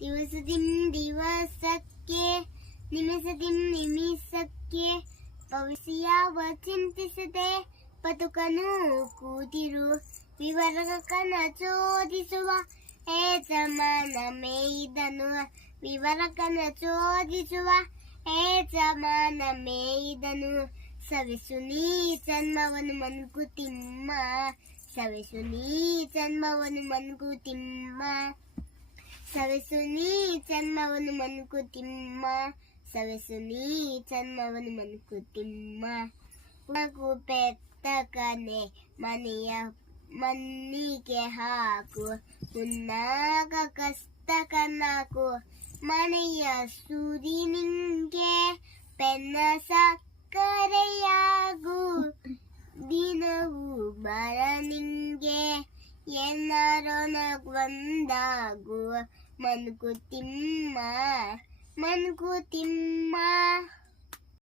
ದಿವಸಕ್ಕೆ ನಿಮಿಷಕ್ಕೆ ಭವಿಷ್ಯವ ಚಿಂತಿಸದೆ ಬದುಕನು ಕೂತಿರು. ವಿವರಕನ ಚೋದಿಸುವ ಹೇ ಸಮಾನಮೇ ಇದನು. ವಿವರಕನ ಚೋದಿಸುವ ಹೇ ಸಮಾನಮೇ ಇದನು. ಸವಿಸು ನೀ ಜನ್ಮವನ್ನು ಮಂಕುತಿಮ್ಮ. ಸವಿಸು ನೀ ಜನ್ಮವನ್ನು ಮಂಕುತಿಮ್ಮ. ಸವಿಸು ನೀ ಜನ್ಮವನ್ನು ಮಂಕುತಿಮ್ಮ. ಸವಿಸು ನೀ ಜನ್ಮವನ್ನು ಮಂಕುತಿಮ್ಮ. ಮಗು ಪೆತ್ತಕನೆ ಮಣ್ಣಿಗೆ ಹಾಕು. ಉನ್ನಾಗ ಕಸ್ತಕನಾಕು ಮನೆಯ ಸೂರಿ ನಿಂಗೆ. ಪೆನ್ನ ಸಕ್ಕರೆಯಾಗು ದಿನವೂ ಬರ ನಿಂಗೆ. ಎಲ್ಲರೊನಗೊಂದಾಗು ಮಂಕುತಿಮ್ಮ.